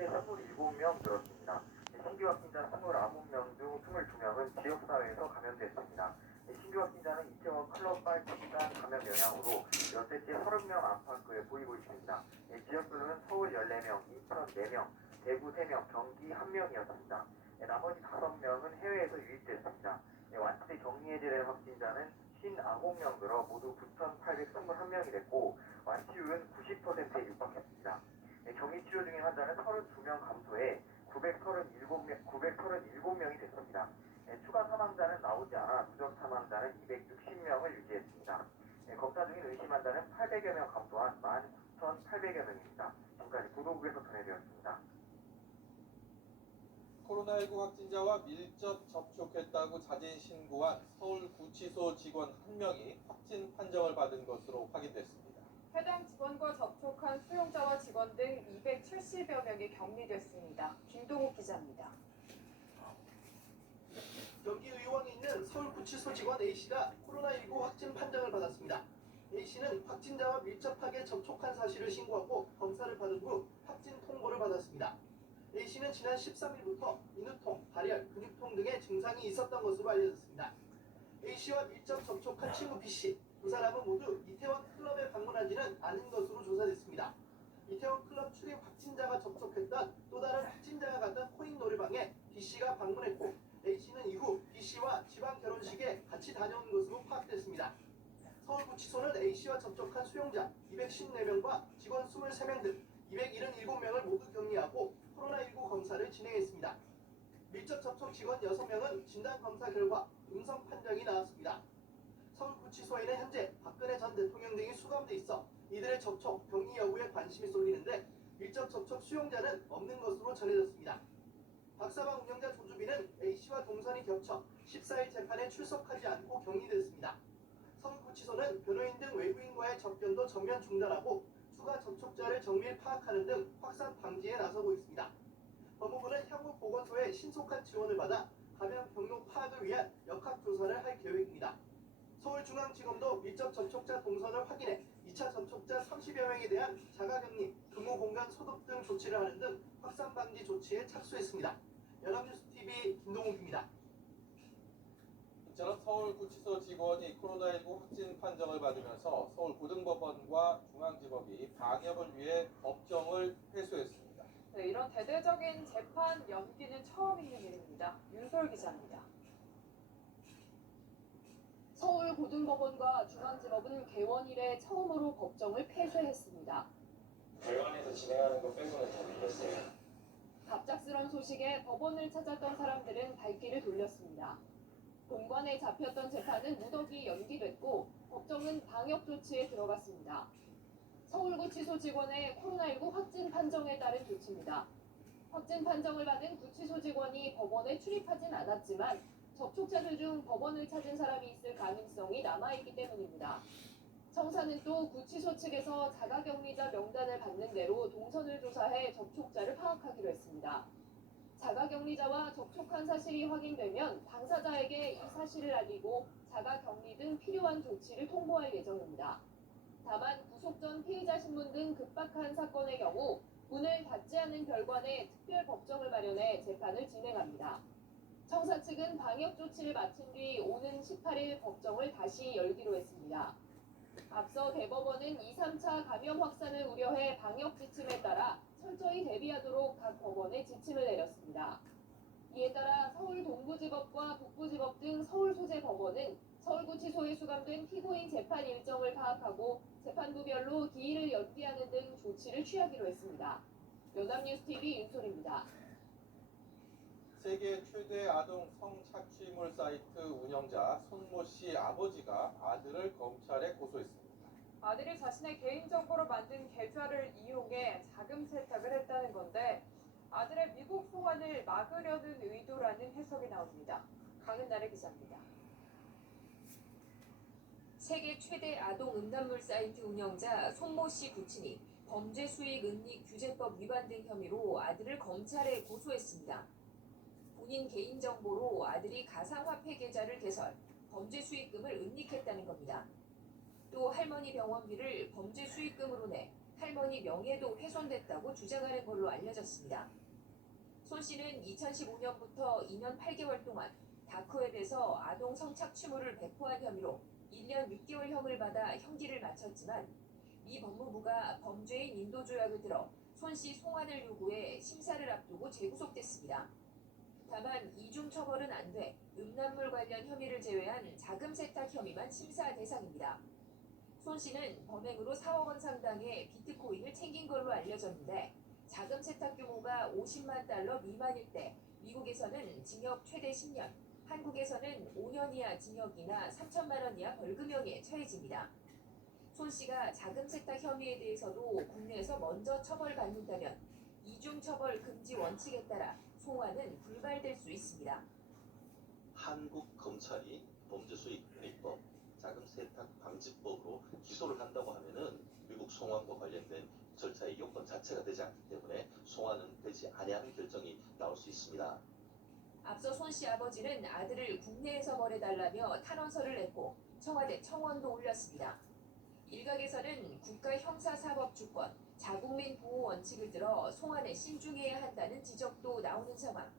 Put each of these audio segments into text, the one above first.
전체 27명 늘었습니다. 신규 확진자 29명 중 22명은 지역사회에서 감염됐습니다. 신규 확진자는 이태원 클럽발 집단 감염 영향으로 여태째 30명 안팎을 보이고 있습니다. 지역별로는 서울 14명, 인천 4명, 대구 3명, 경기 1명이었습니다. 나머지 5명은 해외에서 유입됐습니다. 완치 격리해제된 확진자는 59명 늘어 모두 9,821명이 됐고 완치율은 90%에 육박했습니다. 격리 치료 중인 환자는 32명 감소해 937명이 됐습니다. 추가 사망자는 나오지 않아 누적 사망자는 260명을 유지했습니다. 검사 중인 의심 환자는 800여 명 감소한 19,800여 명입니다. 지금까지 보도국에서 전해드렸습니다. 코로나19 확진자와 밀접 접촉했다고 자진 신고한 서울구치소 직원 1명이 확진 판정을 받은 것으로 확인됐습니다. 해당 직원과 접촉한 수용자와 직원 등 270여 명이 격리됐습니다. 김동욱 기자입니다. 경기 의원에 있는 서울구치소 직원 A씨가 코로나19 확진 판정을 받았습니다. A씨는 확진자와 밀접하게 접촉한 사실을 신고하고 검사를 받은 후 확진 통보를 받았습니다. A씨는 지난 13일부터 인후통, 발열, 근육통 등의 증상이 있었던 것으로 알려졌습니다. A씨와 밀접 접촉한 친구 B씨, 두 사람은 모두 이태원 클럽에 방문한 지는 않은 것으로 조사됐습니다. 이태원 클럽 출입 확진자가 접촉했던 또 다른 확진자가 갔던 코인 노래방에 B씨가 방문했고 A씨는 이후 B씨와 지방 결혼식에 같이 다녀온 것으로 파악됐습니다. 서울구치소는 A씨와 접촉한 수용자 254명과 직원 23명 등 277명을 모두 격리하고 코로나19 검사를 진행했습니다. 밀접 접촉 직원 6명은 진단검사 결과 음성 판정이 나왔습니다. 서울구치소에는 현재 박근혜 전 대통령 등이 수감돼 있어 이들의 접촉, 격리 여부에 관심이 쏠리는데 밀접 접촉 수용자는 없는 것으로 전해졌습니다. 박사방 운영자 조주빈은 A씨와 동선이 겹쳐 14일 재판에 출석하지 않고 격리됐습니다. 서울구치소는 변호인 등 외부인과의 접견도 전면 중단하고 추가 접촉자를 정밀 파악하는 등 확산 방지에 나서고 있습니다. 법무부는 향후 보건소에 신속한 지원을 받아 감염 경로 파악을 위한 역학조사를 할 계획입니다. 서울중앙지검도 밀접 접촉자 동선을 확인해 2차 접촉자 30여 명에 대한 자가격리, 근무공간 소독 등 조치를 하는 등 확산 방지 조치에 착수했습니다. 연합뉴스TV 김동욱입니다. 이처럼 서울구치소 직원이 코로나19 확진 판정을 받으면서 서울고등법원과 중앙지법이 방역을 위해 법정을 회수했습니다. 네, 이런 대대적인 재판 연기는 처음 있는 일입니다. 윤솔 기자입니다. 서울고등법원과 중앙지법은 개원 이래 처음으로 법정을 폐쇄했습니다. 대관에서 진행하는 것 빼고는 다 밀렸어요. 갑작스런 소식에 법원을 찾았던 사람들은 발길을 돌렸습니다. 본관에 잡혔던 재판은 무더기 연기됐고 법정은 방역 조치에 들어갔습니다. 서울구치소 직원의 코로나19 확진 판정에 따른 조치입니다. 확진 판정을 받은 구치소 직원이 법원에 출입하진 않았지만 접촉자들 중 법원을 찾은 사람이 있을 가능성이 남아있기 때문입니다. 청사는 또 구치소 측에서 자가격리자 명단을 받는 대로 동선을 조사해 접촉자를 파악하기로 했습니다. 자가격리자와 접촉한 사실이 확인되면 당사자에게 이 사실을 알리고 자가격리 등 필요한 조치를 통보할 예정입니다. 다만 구속 전 피의자 신문 등 급박한 사건의 경우 문을 닫지 않은 별관에 특별 법정을 마련해 재판을 진행합니다. 청사 측은 방역 조치를 마친 뒤 오는 18일 법정을 다시 열기로 했습니다. 앞서 대법원은 2, 3차 감염 확산을 우려해 방역 지침에 따라 철저히 대비하도록 각 법원에 지침을 내렸습니다. 이에 따라 서울 동부지법과 북부지법 등 서울 소재 법원은 서울구치소에 수감된 피고인 재판 일정을 파악하고 재판부별로 기일을 연기하는 등 조치를 취하기로 했습니다. 연합뉴스TV 윤솔입니다. 세계 최대 아동 성착취물 사이트 운영자 손모 씨 아버지가 아들을 검찰에 고소했습니다. 아들이 자신의 개인정보로 만든 계좌를 이용해 자금 세탁을 했다는 건데 아들의 미국 소환을 막으려는 의도라는 해석이 나옵니다. 강은나래 기자입니다. 세계 최대 아동 음란물 사이트 운영자 손모 씨 부친이 범죄 수익 은닉 규제법 위반 등 혐의로 아들을 검찰에 고소했습니다. 본인 개인정보로 아들이 가상화폐 계좌를 개설, 범죄 수익금을 은닉했다는 겁니다. 또 할머니 병원비를 범죄 수익금으로 내 할머니 명예도 훼손됐다고 주장하는 걸로 알려졌습니다. 손 씨는 2015년부터 2년 8개월 동안 다크웹에서 아동 성착취물을 배포한 혐의로 1년 6개월형을 받아 형기를 마쳤지만 미 법무부가 범죄인 인도조약을 들어 손 씨 송환을 요구해 심사를 앞두고 재구속됐습니다. 다만 이중 처벌은 안 돼 음란물 관련 혐의를 제외한 자금 세탁 혐의만 심사 대상입니다. 손 씨는 범행으로 4억 원 상당의 비트코인을 챙긴 걸로 알려졌는데 자금 세탁 규모가 50만 달러 미만일 때 미국에서는 징역 최대 10년, 한국에서는 5년 이하 징역이나 3천만 원 이하 벌금형에 처해집니다. 손 씨가 자금 세탁 혐의에 대해서도 국내에서 먼저 처벌받는다면 이중 처벌 금지 원칙에 따라 송환은 불발될 수 있습니다. 한국 검찰이 범죄수익관리법, 자금세탁 방지법으로 기소를 한다고 하면은 미국 송환과 관련된 절차의 요건 자체가 되지 않기 때문에 송환은 되지 아니하는 결정이 나올 수 있습니다. 앞서 손 씨 아버지는 아들을 국내에서 보내달라며 탄원서를 냈고 청와대 청원도 올렸습니다. 일각에서는 국가 형사사법주권, 자국민 보호 원칙을 들어 송환에 신중해야 한다는 지적도 나오는 상황.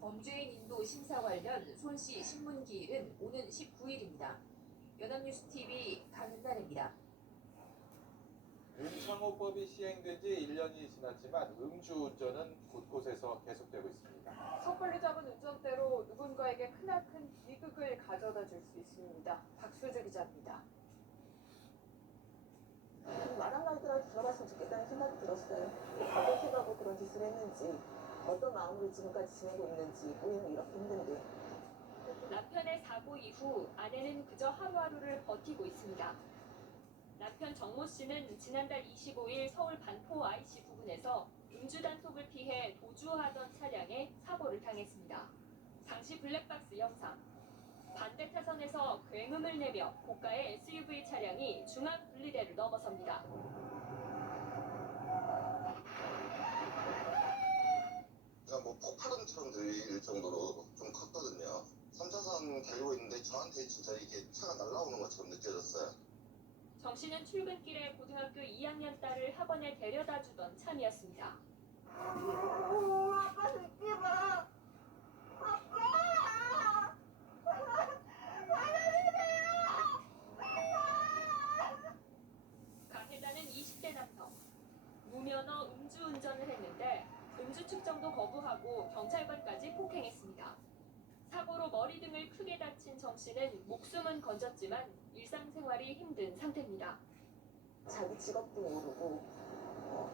범죄인 인도 심사 관련 손 씨 신문기일은 오는 19일입니다. 연합뉴스TV 강은단입니다. 음창호법이 시행된 지 1년이 지났지만 음주운전은 곳곳에서 계속되고 있습니다. 섣불리 잡은 운전대로 누군가에게 크나큰 비극을 가져다 줄 수 있습니다. 박수주 기자입니다. 마당 아이들한테 들어갔으면 좋겠다는 생각이 들었어요. 어떤 생각으로 그런 짓을 했는지, 어떤 마음으로 지금까지 지내고 있는지 우리는 이렇게 힘든데. 남편의 사고 이후 아내는 그저 하루하루를 버티고 있습니다. 남편 정모 씨는 지난달 25일 서울 반포 IC 부근에서 음주 단속을 피해 도주하던 차량에 사고를 당했습니다. 당시 블랙박스 영상. 반대 차선에서 굉음을 내며 고가의 SUV 차량이 중앙 분리대를 넘어섭니다. 그러니까 뭐 폭발음처럼 들릴 정도로 좀 컸거든요. 3차선 달리고 있는데 저한테 진짜 이게 차가 날아오는 것처럼 느껴졌어요. 정 씨는 출근길에 고등학교 2학년 딸을 학원에 데려다 주던 참이었습니다. 아빠 듣지 마. 가해자는 20대 남성. 무면허 음주운전을 했는데 음주 측정도 거부하고 경찰관까지 폭행했습니다. 사고로 머리 등을 크게 다친 정 씨는 목숨은 건졌지만 일상생활이 힘든 상태입니다. 자기 직업도 모르고,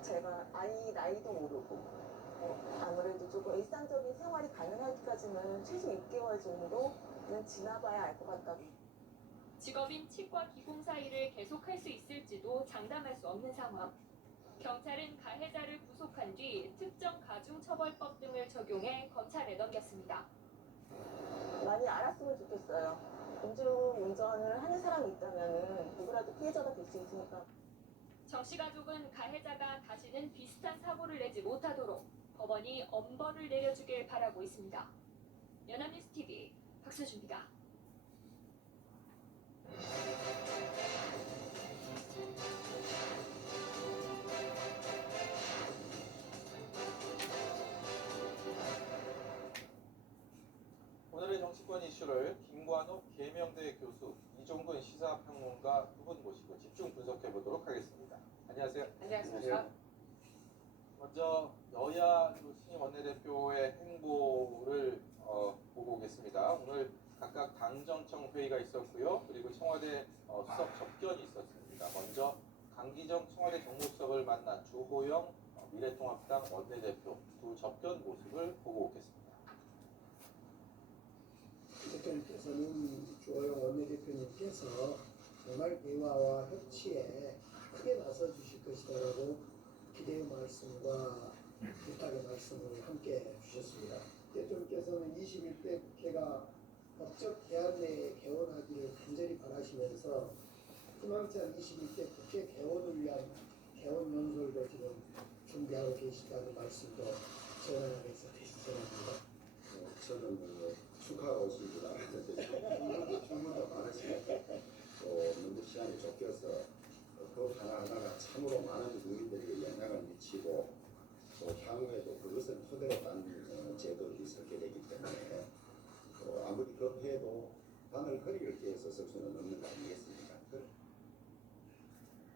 제가 아이 나이도 모르고, 아무래도 조금 일상적인 생활이 가능하기까지는 최소 6개월 정도는 지나봐야 알 것 같다고. 직업인 치과 기공사 일을 계속할 수 있을지도 장담할 수 없는 상황. 경찰은 가해자를 구속한 뒤 특정 가중처벌법 등을 적용해 검찰에 넘겼습니다. 많이 알았으면 좋겠어요. 음주 운전을 하는 사람이 있다면 누구라도 피해자가 될 수 있으니까. 정 씨 가족은 가해자가 다시는 비슷한 사고를 내지 못하도록 법원이 엄벌을 내려주길 바라고 있습니다. 연합뉴스TV 박수주입니다. 오늘의 정치권 이슈를 김관옥 계명대 교수, 이종근 시사평론가 두 분 모시고 집중 분석해 보도록 하겠습니다. 안녕하세요. 안녕하십니까? 먼저 여야 신임 원내대표의 행보를 보고 오겠습니다. 오늘 각각 당정청 회의가 있었고요. 그리고 청와대 수석 접견이 있었습니다. 먼저 강기정 청와대 정무수석을 만난 주호영 미래통합당 원내대표 두 접견 모습을 보고 오겠습니다. 대통령께서는 주호영 원내대표님께서 정말 대화와 협치에 크게 나서 주실 것이라고 기대의 말씀과 부탁의 말씀을 함께 주셨습니다. 대통령께서는 21대 국회가 법적 개헌 내에 개원하기를 간절히 바라시면서 희망찬 21대 국회 개원을 위한 개원 연설도 지금 준비하고 계시다는 말씀도 전환하면서 대신전합니다. 저는 축하하고 오신 줄 알았는데 질문도 많으시고 또 너무 시간이 쫓겨서 그 하나하나가 참으로 많은 국민들에게 영향을 미치고 또 향후에도 그것을 토대로 한 제도들이 설계 되기 때문에 아무리 급해도 바늘 허리를 꿰서 쓸 수는 없는 거 아니겠습니까?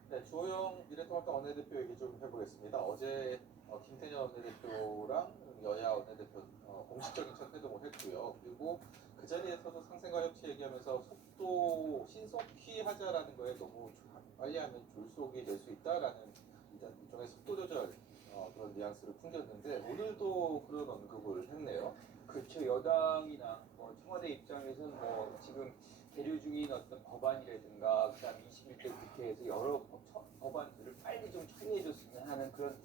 네, 주호영 미래통합당 원내대표 얘기 좀 해보겠습니다. 어제 김태년 원내대표랑 여야 원내대표 공식적인 첫 회동을 했고요. 그리고 그 자리에서도 상생과 협치 얘기하면서 속도 신속히 하자라는 거에 너무 빨리 하면 졸속이 될 수 있다라는 일종의 속도 조절 그런 뉘앙스를 풍겼는데 오늘도 그런 언급을 했네요. 그렇죠. 여당이나 청와대 입장에서는 지금 계류 중인 어떤 법안이라든가 그다음 21대 국회에서 여러 법안들을 빨리 좀 처리해줬으면 하는 그런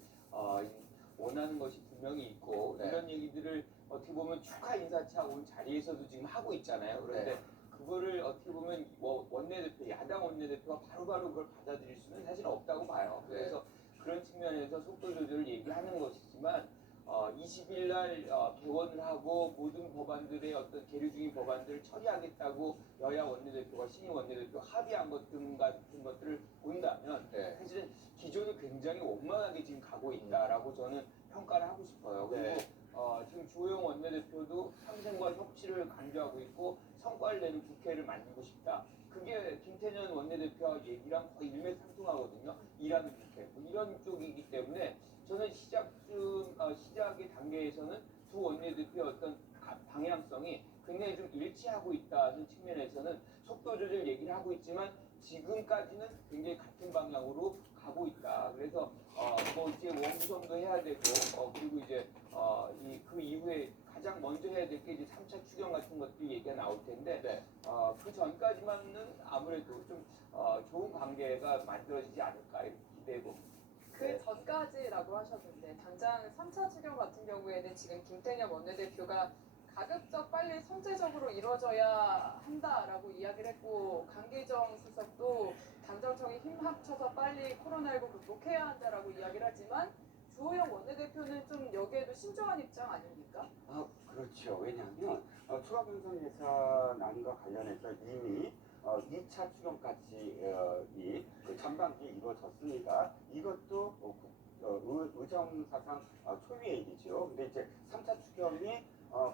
원하는 것이 분명히 있고 네. 이런 얘기들을 어떻게 보면 축하 인사차 온 자리에서도 지금 하고 있잖아요. 그런데 그거를 어떻게 보면 원내대표, 야당 원내대표가 바로바로 그걸 받아들일 수는 사실 없다고 봐요. 그래서 그런 측면에서 속도 조절을 얘기하는 것이지만 20일 날 개원을 하고 모든 법안들의 어떤 계류 중인 법안들을 처리하겠다고 여야 원내대표가 신임 원내대표가 합의한 것 같은 것들을 본다면 사실은 기존은 굉장히 원만하게 지금 가고 있다라고 저는 평가를 하고 싶어요. 그리고 지금 주호영 원내대표도 상생과 협치를 강조하고 있고 성과를 내는 국회를 만들고 싶다. 그게 김태년 원내대표와 얘기랑 거의 일맥상통하거든요. 일하는 국회. 이런 쪽이기 때문에 저는 시작의 단계에서는 두 원내대표의 어떤 방향성이 굉장히 좀 일치하고 있다는 측면에서는 속도 조절 얘기를 하고 있지만 지금까지는 굉장히 같은 방향으로 가고 있다. 그래서 이제 원구성도 해야 되고 그리고 이제 그 이후에 가장 먼저 해야 될 게 이제 3차 추경 같은 것들이 얘기가 나올 텐데 그 전까지만은 아무래도 좀 좋은 관계가 만들어지지 않을까 이렇게 기대해 봅니다. 그 전까지라고 하셨는데 당장 3차 추경 같은 경우에는 지금 김태년 원내대표가 가급적 빨리 선제적으로 이루어져야 한다라고 이야기를 했고 강기정 수석도 당정청이 힘 합쳐서 빨리 코로나19 극복해야 한다라고 이야기를 하지만 주호영 원내대표는 좀 여기에도 신중한 입장 아닙니까? 그렇죠. 왜냐하면 추가 분산 예산안과 관련해서 이미 2차 추경까지 그 전반기에 이루어졌습니다. 이것도 의정사상 초유의 일이죠. 근데 이제 3차 추경이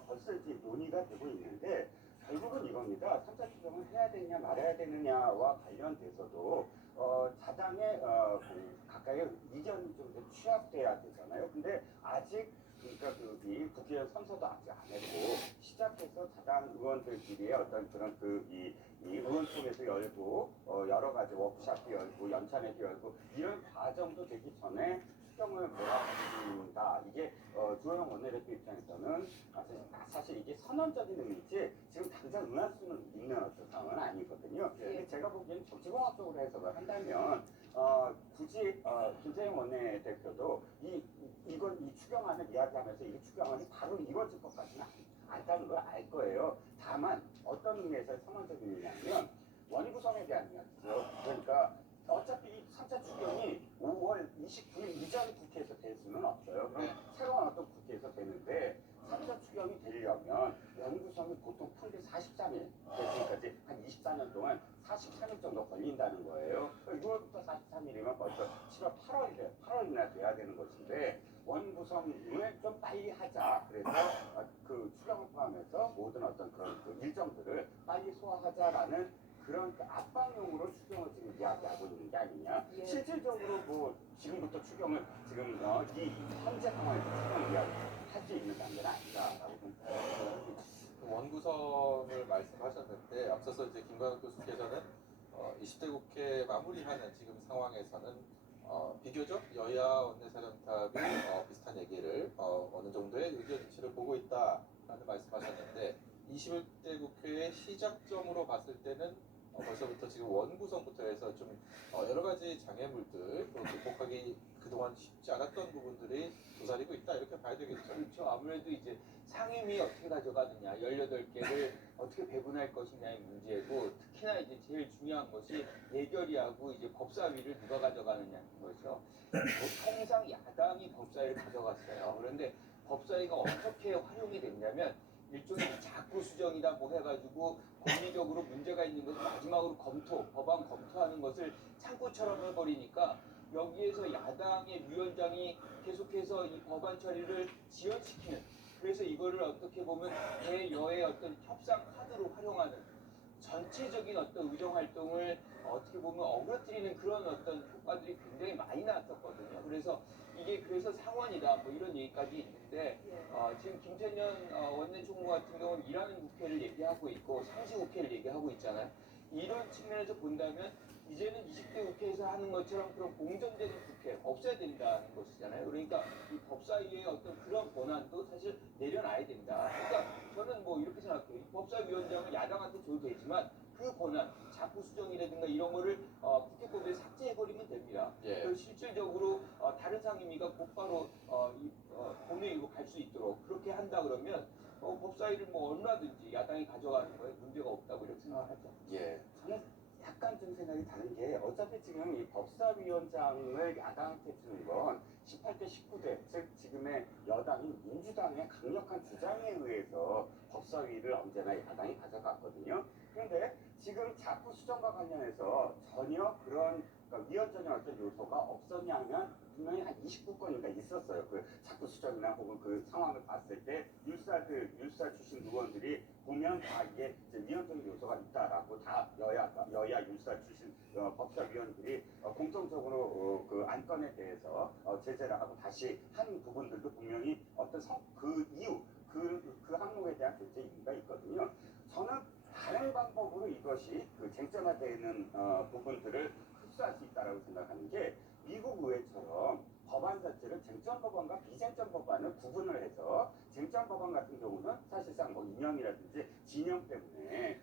벌써 이제 논의가 되고 있는데 결국은 이겁니다. 3차 추경을 해야 되느냐 말아야 되느냐와 관련돼서도 자당의 가까이 이견이 좀 취합돼야 되잖아요. 근데 아직 그러니까 이 국회의원 선서도 아직 안 했고 시작해서 자당 의원들끼리의 어떤 그런 이 의원 속에서 열고 여러 가지 워크숍도 열고 연찬회도 열고 이런 과정도 되기 전에 추경을 몰아붙인다. 이게 주호영 원내대표 입장에서는 사실 이게 선언적인 의미지 지금 당장 응할 수는 있는 어떤 상황은 아니거든요. 근데 제가 보기엔 정치공학적으로 해석을 한다면 굳이 김태형 원내대표도 이 추경안을 이야기하면서 이 추경안이 바로 이루어질 것 같지는 않다는 걸 알 거예요. 다만 어떤 의미에서 선언적인 의미냐면 원구성에 대한 이야기죠. 그러니까 어차피 3차 추경이 5월 29일 이전 국회에서 될 수는 없어요. 그럼 새로운 어떤 국회에서 되는데 3차 추경이 되려면 원구성이 보통 평균 43일 되기까지 한 24년 동안 43일 정도 걸린다는 거예요. 6월부터 43일이면 벌써 7월 8월이나 돼야 되는 것인데 원구성을 좀 빨리 하자. 그래서 그 추경을 포함해서 모든 어떤 그런 그 일정들을 빨리 소화하자라는 그런 압박용으로 추경을 지금 이야기하고 있는 게 아니냐. 실질적으로 지금부터 추경을 지금 이 현재 상황에서 추경을 이야기할 수 있는 단계는 아니다라고 생각합니다. 원구성을 말씀하셨는데 앞서서 이제 김관욱 교수께서는 20대 국회 마무리하는 지금 상황에서는 비교적 여야 원내사령탑이 비슷한 얘기를 어느 정도의 의견 일치를 보고 있다라는 말씀하셨는데 21대 국회의 시작점으로 봤을 때는 벌써부터 지금 원구성부터 해서 좀 여러 가지 장애물들 또 극복하기 그동안 쉽지 않았던 부분들이 도사리고 있다 이렇게 봐야 되겠죠. 그렇죠. 아무래도 이제 상임위 어떻게 가져가느냐, 18개를 어떻게 배분할 것이냐의 문제고 특히나 이제 제일 중요한 것이 예결위하고 이제 법사위를 누가 가져가느냐는 거죠. 통상 야당이 법사위를 가져갔어요. 그런데 법사위가 어떻게 활용이 됐냐면 일종의 자꾸 수정이다 뭐 해가지고 권리적으로 문제가 있는 것을 마지막으로 법안 검토하는 것을 창구처럼 해버리니까 여기에서 야당의 위원장이 계속해서 이 법안 처리를 지연시키는, 그래서 이거를 어떻게 보면 대여의 어떤 협상 카드로 활용하는 전체적인 어떤 의정 활동을 어떻게 보면 어그러뜨리는 그런 어떤 효과들이 굉장히 많이 나왔었거든요. 그래서 이게 그래서 상원이다 뭐 이런 얘기까지 있는데 지금 김태년 원내총무 같은 경우는 일하는 국회를 얘기하고 있고 상시 국회를 얘기하고 있잖아요. 이런 측면에서 본다면 이제는 20대 국회에서 하는 것처럼 그런 공정되는 국회 없애야 된다는 것이잖아요. 그러니까 이 법사위의 어떤 그런 권한도 사실 내려놔야 된다. 그러니까 저는 뭐 이렇게 생각해요. 이 법사위원장을 야당한테 줘도 되지만 그 권한, 자꾸 수정이라든가 이런 거를 국회법에 삭제해버리면 됩니다. 예. 실질적으로 다른 상임위가 곧바로 본회의로 갈 수 있도록 그렇게 한다 그러면 법사위를 뭐 얼마든지 야당이 가져가는 거에 문제가 없다고 이렇게 생각하죠. 예. 저는 약간 좀 생각이 다른 게 어차피 지금 이 법사위원장을 야당한테 주는 건 18대 19대 즉 지금의 여당인 민주당의 강력한 주장에 의해서 법사위를 언제나 야당이 가져갔거든요. 그런데 지금 자꾸 수정과 관련해서 전혀 그런 그러니까 위헌적인 어떤 요소가 없었냐 하면 분명히 한 29건인가 있었어요. 그 자꾸 수정이나 혹은 그 상황을 봤을 때 율사 출신 의원들이 보면 다 이게 이제 위헌적인 요소가 있다라고 다 여야 율사 출신 법사위원들이 공통적으로 그 안건에 대해서 제재를 하고 다시 한 부분들도 분명히 어떤 그 이유 그 항목에 대한 존재 이유가 있거든요. 저는 다른 방법으로 이것이 그 쟁점화되는 부분들을 흡수할 수 있다라고 생각하는 게 미국 의회처럼 법안 자체를 쟁점 법안과 비쟁점 법안을 구분을 해서 쟁점 법안 같은 경우는 사실상 뭐 이념이라든지 진영 때문에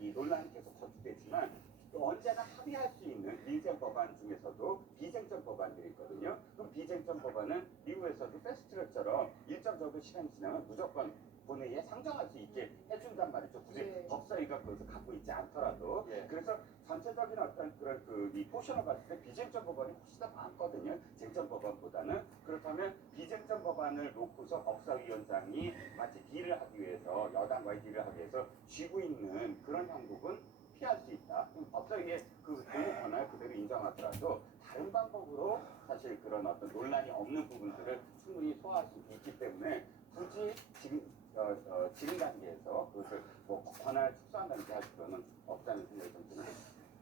이 논란이 계속 거듭되지만 언제나 합의할 수 있는 민생 법안 중에서도 비쟁점 법안들이 있거든요. 그럼 비쟁점 법안은 미국에서도 패스트트랙처럼 일정 정도 시간이 지나면 무조건 본회의에 상정할 수 있게 해준단 말이죠. 굳이 법사위가 그것을 갖고 있지 않더라도. 그래서 전체적인 어떤 그런 이 포션을 봤을 때 비쟁점 법안이 훨씬 더 많거든요. 쟁점 법안보다는. 그렇다면 비쟁점 법안을 놓고서 법사위원장이 마치 딜을 하기 위해서 여당과의 딜을 하기 위해서 쥐고 있는 그런 형국은 피할 수 있다. 법사위의 그 권리 권한을 그대로 인정하더라도 다른 방법으로 사실 그런 어떤 논란이 없는 부분들을 충분히 소화할 수 있기 때문에 굳이 지금 단계에서 그것을 뭐 권한을 축소한다는 할 필요는 없다는 생각이 좀 드는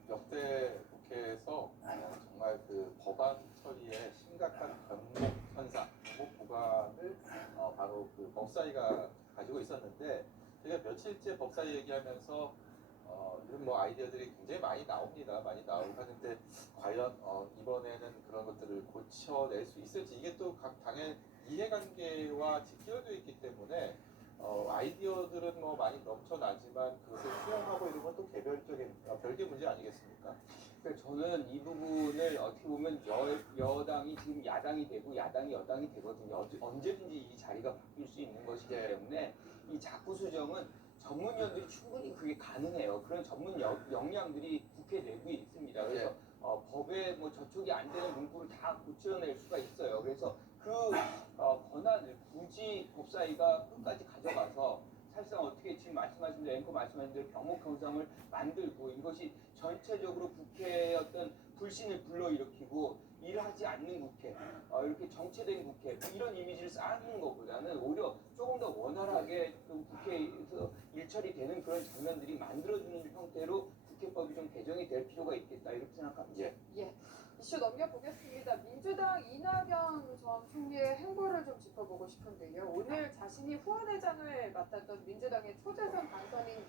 역대 국회에서 정말 그 법안 처리에 심각한 변목 현상, 변목 구간을 바로 그 법사위가 가지고 있었는데 저희가 며칠째 법사위 얘기하면서 이런 뭐 아이디어들이 굉장히 많이 나옵니다. 많이 나오고 하는데 과연 이번에는 그런 것들을 고쳐낼 수 있을지 이게 또 각 당의 이해관계와 직결되어 있기 때문에 아이디어들은 뭐 많이 넘쳐나지만 그것을 수용하고 이런 건 또 개별적인 별개 문제 아니겠습니까? 그러니까 저는 이 부분을 어떻게 보면 여당이 지금 야당이 되고 야당이 여당이 되거든요. 언제든지 이 자리가 바뀔 수 있는 것이기 때문에 이 자꾸 수정은 전문위원들이 충분히 그게 가능해요. 그런 전문 역량들이 국회 내부에 있습니다. 그래서 법에 뭐 저촉이 안 되는 문구를 다 고쳐낼 수가 있어요. 그래서 그 권한을 굳이 법사위가 끝까지 가져가서 사실상 어떻게 지금 말씀하신 대로 앵커 말씀하신 대로 병목 형성을 만들고 이것이 전체적으로 국회의 어떤 불신을 불러일으키고 일하지 않는 국회, 이렇게 정체된 국회 이런 이미지를 쌓는 것보다는 오히려 조금 더 원활하게 좀 국회에서 일처리되는 그런 장면들이 만들어지는 형태로 국회법이 좀 개정이 될 필요가 있겠다 이렇게 생각합니다. 예. 이슈 넘겨보겠습니다. 민주당 이낙연 전 총리의 행보를 좀 짚어보고 싶은데요. 오늘 자신이 후원회장을 맡았던 민주당의 초재선 당선인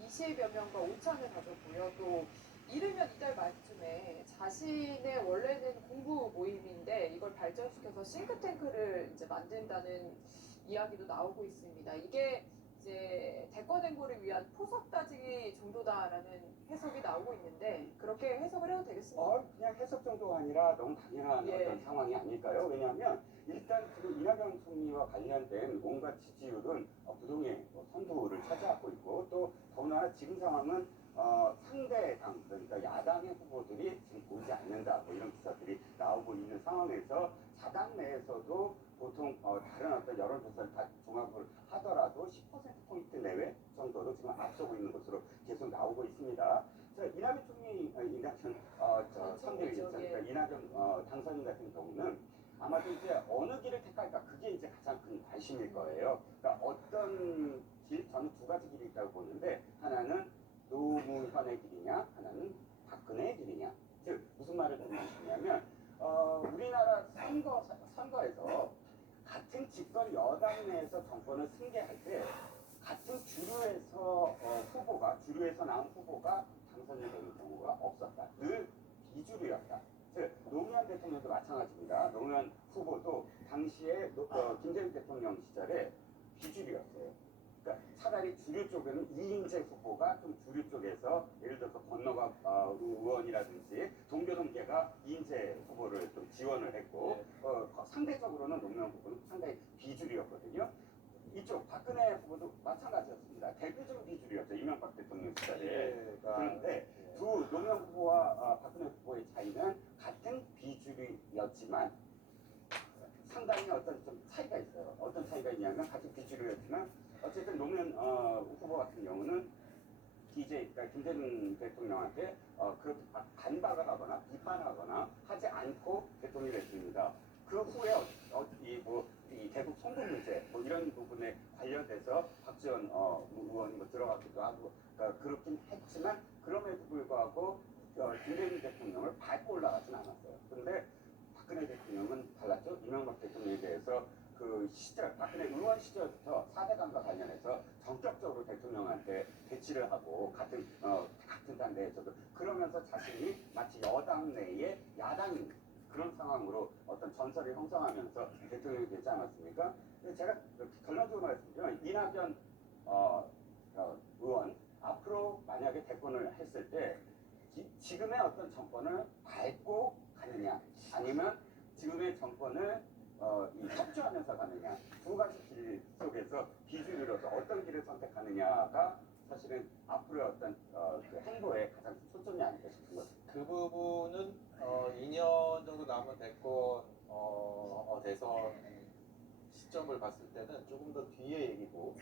20여 명과 오찬을 가졌고요. 또 이르면 이달 말쯤에 자신의 원래는 공부 모임인데 이걸 발전시켜서 싱크탱크를 이제 만든다는 이야기도 나오고 있습니다. 이게 이제 대권 행보를 위한 포석 따지기 정도다라는 해석이 나오고 있는데 그렇게 해석을 해도 되겠습니까? 그냥 해석 정도가 아니라 너무 당연한 어떤 상황이 아닐까요? 왜냐하면 일단 지금 이낙연 총리와 관련된 온갖 지지율은 부동의 선두를 차지하고 있고 또 더구나 지금 상황은 상대당 그러니까 야당의 후보들이 지금 보이지 않는다 뭐 이런 기사들이 나오고 있는 상황에서 자당 내에서도 보통 다른 어떤 여론조사를 다 종합을 하더라도 10% 포인트 내외 정도로 지금 앞서고 있는 것으로 계속 나오고 있습니다. 자, 이낙연 총리, 그러니까 이낙연 당선인 같은 경우는 아마도 이제 어느 길을 택할까 그게 이제 가장 큰 관심일 거예요. 그러니까 어떤 길, 저는 두 가지 길이 있다고 보는데 하나는 노무현의 길이냐, 하나는 박근혜의 길이냐. 즉 무슨 말을 드리냐면 우리나라 선거에서 같은 집권 여당 내에서 정권을 승계할 때 같은 주류에서 주류에서 나온 후보가 당선이 되는 경우가 없었다. 늘 비주류였다. 즉 노무현 대통령도 마찬가지입니다. 노무현 후보도 당시에 김대중 대통령 시절에 비주류였어요. 그러니까 차라리 주류 쪽에는 이인재 후보가 좀 주류 쪽에서 예를 들어서 권노갑 의원이라든지 동교동계가 이인재 후보를 좀 지원을 했고 상대적으로는 노무현 후보는 상당히 비주류였거든요. 이쪽 박근혜 후보도 마찬가지였습니다. 대표적인 비주류였죠. 이명박 대통령 시절에. 그런데 두 노무현 후보와 박근혜 후보의 차이는 같은 비주류였지만 상당히 어떤 좀 차이가 있어요. 어떤 차이가 있냐면 같은 비주류였지만 어쨌든 노무현 후보 같은 경우는 그러니까 김대중 대통령한테 그렇게 반박을 하거나 비판하거나 하지 않고 대통령이 됐습니다. 그 후에 이 대북 송금 문제 이런 부분에 관련돼서 박지원 의원이 들어가기도 하고 그렇긴 했지만 그럼에도 불구하고 김대중 대통령을 밟고 올라가진 않았어요. 그런데 박근혜 대통령은 달랐죠. 이명박 대통령에 대해서 그 시절 박근혜 의원 시절부터 4대강과 관련해서 전격적으로 대통령한테 대치를 하고 같은 당 내에서도 그러면서 자신이 마치 여당 내에 야당인 그런 상황으로 어떤 전설을 형성하면서 대통령이 되지 않았습니까? 제가 결론적으로 말씀드리면 이낙연 의원 앞으로 만약에 대권을 했을 때 지금의 어떤 정권을 밟고 가느냐 아니면 지금의 정권을 협조하면서 가느냐 두 가지 길 속에서 비주류로서 어떤 길을 선택하느냐가 사실은 앞으로의 어떤 그 행보에 가장 초점이 아닐까 싶은 것 같습니다. 그 부분은 2년 정도 남은 대권 대선 시점을 봤을 때는 조금 더 뒤의 얘기고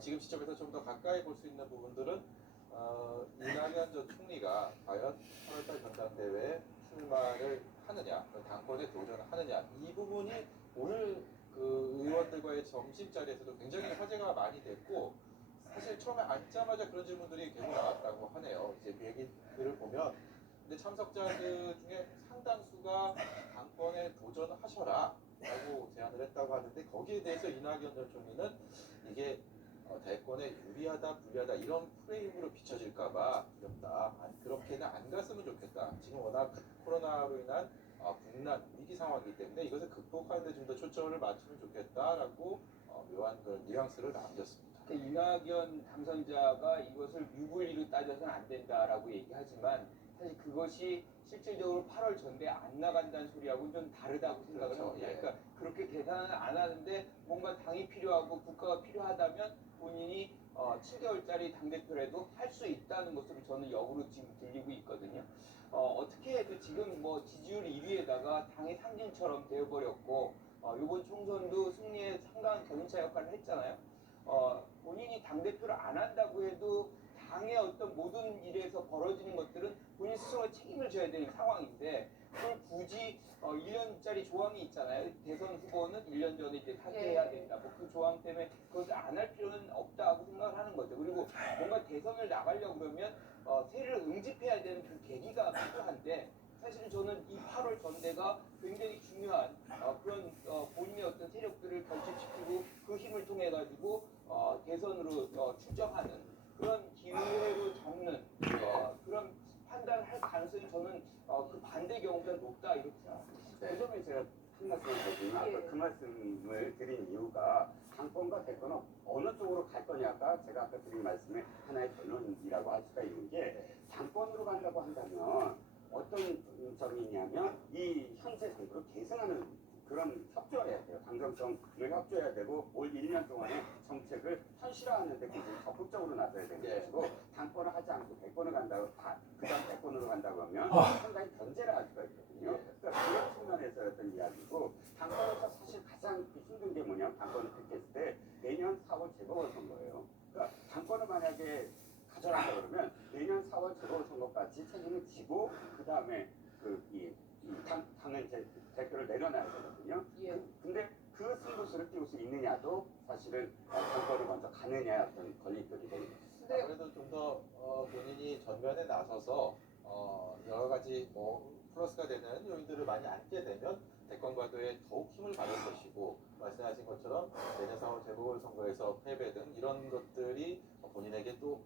지금 시점에서 좀 더 가까이 볼 수 있는 부분들은 이낙연 전 총리가 과연 8월달 전당대회에 출마를 하느냐, 당권에 도전을 하느냐 이 부분이 오늘 그 의원들과의 점심 자리에서도 굉장히 화제가 많이 됐고 사실 처음에 앉자마자 그런 질문들이 계속 나왔다고 하네요. 이제 그 얘기들을 보면 근데 참석자들 중에 상당수가 당권에 도전하셔라 라고 제안을 했다고 하는데 거기에 대해서 이낙연 전 총리는 이게 대권에 유리하다 불리하다 이런 프레임으로 비춰질까봐 두렵다. 그렇게는 안 갔으면 좋겠다. 지금 워낙 코로나로 인한 국난 위기 상황이기 때문에 이것을 극복하는 데 좀 더 초점을 맞추면 좋겠다라고 묘한 그런 뉘앙스를 남겼습니다. 이낙연 당선자가 이것을 유불리로 따져서는 안 된다라고 얘기하지만 사실 그것이 실질적으로 8월 전대에 안 나간다는 소리하고는 좀 다르다고 생각을 그렇죠. 합니다. 예. 그러니까 그렇게 계산을 안 하는데 뭔가 당이 필요하고 국가가 필요하다면 본인이 7개월짜리 당대표라도 할 수 있다는 것으로 저는 역으로 지금 들리고 있거든요. 어떻게 해도 지금 지지율 1위에다가 당의 상징처럼 되어버렸고 이번 총선도 승리에 상당한 견인차 역할을 했잖아요. 본인이 당대표를 안 한다고 해도 당의 어떤 모든 일에서 벌어지는 것들은 본인 스스로 책임을 져야 되는 상황인데 그걸 굳이 1년짜리 조항이 있잖아요. 대선 후보는 1년 전에 이제 사퇴해야 된다. 그 조항 때문에 그것을 안 할 필요는 없다고 생각을 하는 거죠. 그리고 뭔가 대선을 나가려고 그러면 세를 응집해야 되는 그 계기가 필요한데 사실은 저는 이 8월 전대가 굉장히 중요한 그런 본인의 어떤 세력들을 결집시키고 그 힘을 통해 가지고 대선으로 출정하는 그런 기회로 적는 그런 판단을 할 가능성이 저는 그 반대 경우가 높다 이렇게 생각합니다. 그 점에 제가 한 말씀을 드리면 아까 그 말씀을 드린 이유가 당권과 대권은 어느 쪽으로 갈 거냐가 제가 아까 드린 말씀의 하나의 결론이라고 할 수가 있는 게 당권으로 간다고 한다면 어떤 점이냐면 이 현재 정부를 계승하는 그런 협조해야 돼요. 당정성을 협조해야 되고 올 1년 동안의 정책을 현실화하는 데 굉장히 적극적으로 나서야 되는 것이고 당권을 하지 않고 대권을 간다고 그다음 대권으로 간다고 하면 상당히 견제를 할 수가 있거든요. 그러니까 그런 측면에서 어떤 이야기고 당권에서 사실 가장 힘든 게 뭐냐면 당권을 택했을 때 내년 4월 재보궐선거예요. 다음에 당은 이제 대표를 내려놔야 되거든요. 예. 근데 그 승부수를 띄울 수 있느냐도 사실은 당권을 먼저 가느냐의 어떤 걸림돌이 됩니다. 근데 아무래도 좀 더 본인이 전면에 나서서 여러 가지 플러스가 되는 요인들을 많이 안게 되면 대권과도에 더욱 힘을 받을 것이고, 말씀하신 것처럼 내년 4월 재보궐선거에서 패배 등 이런 것들이 본인에게 또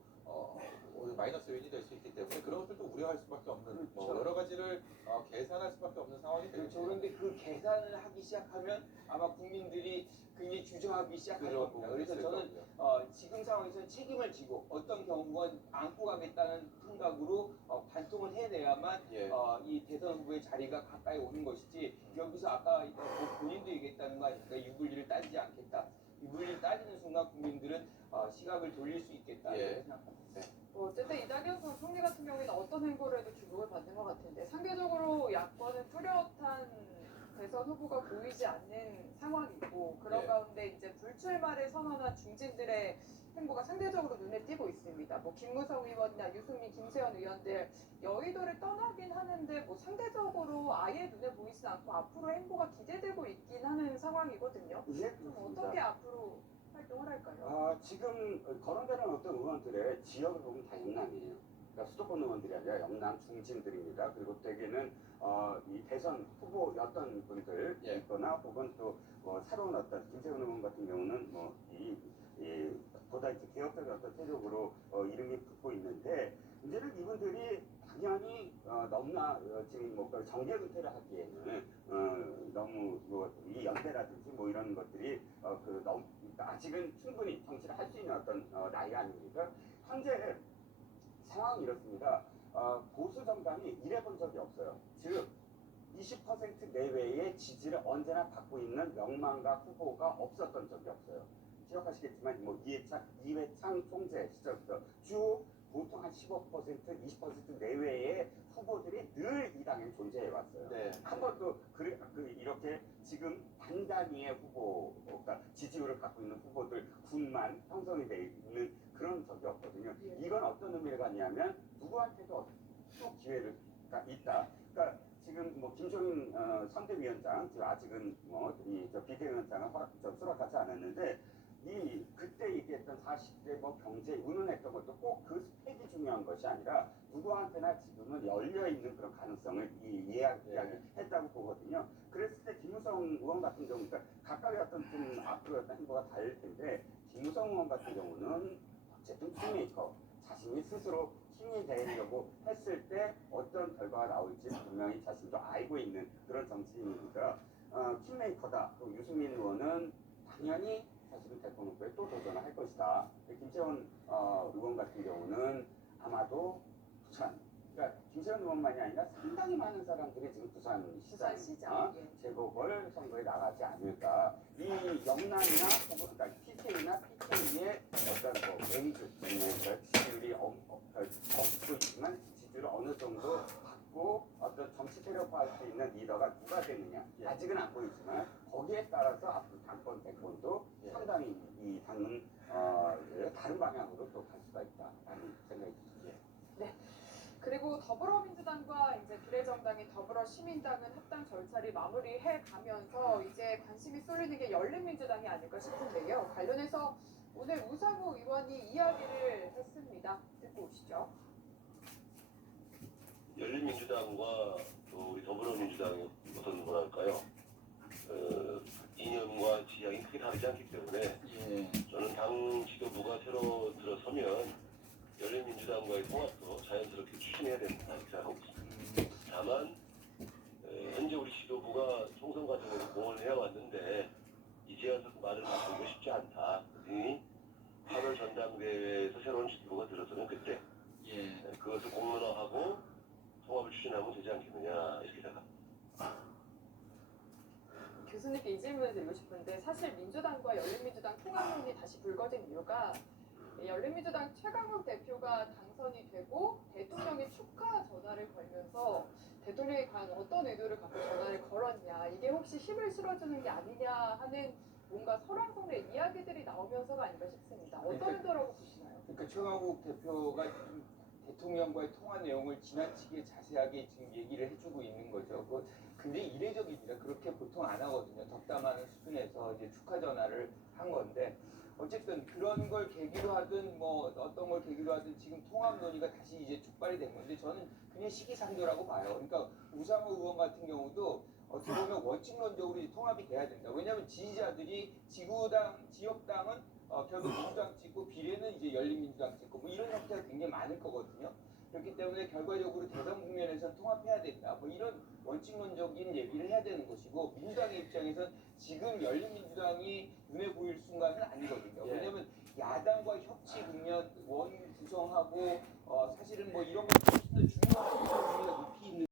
마이너스 요인이 될 수 있기 때문에 그런 것들도 우려할 수밖에 없는 여러 가지를 계산할 수밖에 없는 상황이 그렇죠. 되겠죠. 그런데 그 계산을 하기 시작하면 아마 국민들이 굉장히 주저하기 시작할 그런 겁니다. 부분이 그래서 있을 저는 거고요. 지금 상황에서 책임을 지고 어떤 경우건 안고 가겠다는 생각으로 반통을 해내야만 예. 이 대선 후보의 자리가 가까이 오는 것이지, 여기서 아까 본인도 얘기했다는 거 아닙니까? 유불리를 따지지 않겠다. 유불리를 따지는 순간 국민들은 시각을 돌릴 수 있겠다. 예. 생각합니다. 어쨌든 이낙연 총리 같은 경우에는 어떤 행보를 해도 주목을 받는 것 같은데, 상대적으로 야권은 뚜렷한 대선 후보가 보이지 않는 상황이고, 그런 예. 가운데 이제 불출마를 선언한 중진들의 행보가 상대적으로 눈에 띄고 있습니다. 뭐 김무성 의원이나 유승민, 김세현 의원들 여의도를 떠나긴 하는데 뭐 상대적으로 아예 눈에 보이진 않고 앞으로 행보가 기대되고 있긴 하는 상황이거든요. 예, 좀 그렇습니다. 어떻게 앞으로 활동을 할까요? 지금 거론되는 어떤 의원들의 지역을 보면 다 영남이에요. 그러니까 수도권 의원들이 아니라 영남 중진들입니다. 그리고 대개는 이 대선 후보였던 분들 예. 있거나 혹은 또 새로운 어떤 김세훈 의원 같은 경우는 보다 이제 개혁적인 어떤 세력으로 이름이 붙고 있는데, 문제는 이분들이 당연히 너무나 지금 정계 은퇴를 하기에는 너무 이 연대라든지 이런 것들이 너무 아직은 충분히 정치를 할 수 있는 어떤 나이가 아닙니까? 현재 상황이 이렇습니다. 보수 정당이 이래본 적이 없어요. 즉 20% 내외의 지지를 언제나 받고 있는 명망가 후보가 없었던 적이 없어요. 기억하시겠지만 이회창 총재 시절부터 쭉 보통 한 15%, 20% 내외의 후보들이 늘 이 당에 존재해 왔어요. 네. 한 번도 이렇게 지금 단단히의 후보, 그러니까 지지율을 갖고 있는 후보들 군만 형성이 돼 있는 그런 적이 없거든요. 이건 어떤 의미를 갖냐면 누구한테도 또 기회가 있다. 그러니까 지금 김종인 선대위원장, 지금 아직은 비대위원장은 수락하지 않았는데, 그때 얘기했던 40대 경제 운운했던 것도 꼭 그 스펙이 중요한 것이 아니라 누구한테나 지금은 열려있는 그런 가능성을 이야기했다고 보거든요. 그랬을 때 김무성 의원 같은 경우, 그러니까 각각의 어떤 좀 앞으로 어떤 행보가 다를 텐데, 김무성 의원 같은 경우는 어쨌든 킹메이커, 자신이 스스로 킹이 되려고 했을 때 어떤 결과가 나올지 분명히 자신도 알고 있는 그런 정치인이니까 킹메이커다. 또 유승민 의원은 당연히 사실은 대권 후보에 또 도전을 할 것이다. 김세훈 의원 같은 경우는 아마도 부산, 그러니까 김세훈 의원만이 아니라 상당히 많은 사람들이 지금 부산시장 재보궐 선거에 나가지 않을까. 이 영남이나 혹은 PK나 PK의 어떤 웨이즈, 지지율이 없고 있지만 지지율을 어느 정도 받고 어떤 정치 세력화할 수 있는 리더가 누가 되느냐. 아직은 안 보이지만 거기에 따라서 앞으로 당권, 대권도 상당히 이 당은 다른 방향으로 또 갈 수가 있다라는 생각이 듭니다. 네. 그리고 더불어민주당과 이제 비례정당인 더불어시민당은 합당 절차를 마무리해 가면서 이제 관심이 쏠리는 게 열린민주당이 아닐까 싶은데요. 관련해서 오늘 우상호 의원이 이야기를 했습니다. 듣고 오시죠. 열린민주당과 또 우리 더불어민주당의 어떤 뭐랄까요, 이념과 지향이 크게 다르지 않기 때문에 저는 당 지도부가 새로 들어서면 열린민주당과의 통합도 자연스럽게 추진해야 된다 이렇게 생각하고 있습니다. 다만 현재 우리 지도부가 총선 과정에서 공헌을 해왔는데 이제 와서 그 말을 바꾸기가 쉽지 않다. 그러니 8월 전당대회에서 새로운 지도부가 들어서면 그때 그것을 공론화하고 통합을 추진하면 되지 않겠느냐 이렇게 생각합니다. 교수님께 이 질문을 드리고 싶은데, 사실 민주당과 열린민주당 통합론이 다시 불거진 이유가 열린민주당 최강욱 대표가 당선이 되고 대통령이 축하 전화를 걸면서 대통령이 과연 어떤 의도를 갖고 전화를 걸었냐, 이게 혹시 힘을 실어주는 게 아니냐 하는 뭔가 설왕설래 이야기들이 나오면서가 아닌가 싶습니다. 어떤 의도라고 보시나요? 그러니까 최강욱 대표가 대통령과의 통화 내용을 지나치게 자세하게 지금 얘기를 해주고 있는 거죠. 굉장히 이례적입니다. 그렇게 보통 안 하거든요. 덕담하는 수준에서 이제 축하 전화를 한 건데 어쨌든 그런 걸 계기로 하든 뭐 어떤 걸 계기로 하든 지금 통합 논의가 다시 이제 촉발이 된 건데 저는 그냥 시기상조라고 봐요. 그러니까 우상호 의원 같은 경우도 어떻게 보면 원칙론적으로 이제 통합이 돼야 된다. 왜냐하면 지지자들이 지역당은 결국 민주당 찍고 비례는 이제 열린민주당 찍고 뭐 이런 형태가 굉장히 많을 거거든요. 그렇기 때문에 결과적으로 대선 국면에서 통합해야 된다. 뭐 이런 원칙론적인 얘기를 해야 되는 것이고 민주당의 입장에서는 지금 열린민주당이 눈에 보일 순간은 아니거든요. 왜냐하면 야당과 협치 국면 원 구성하고 사실은 뭐 이런 것도 훨씬 더 중요한 우리가 높이 있는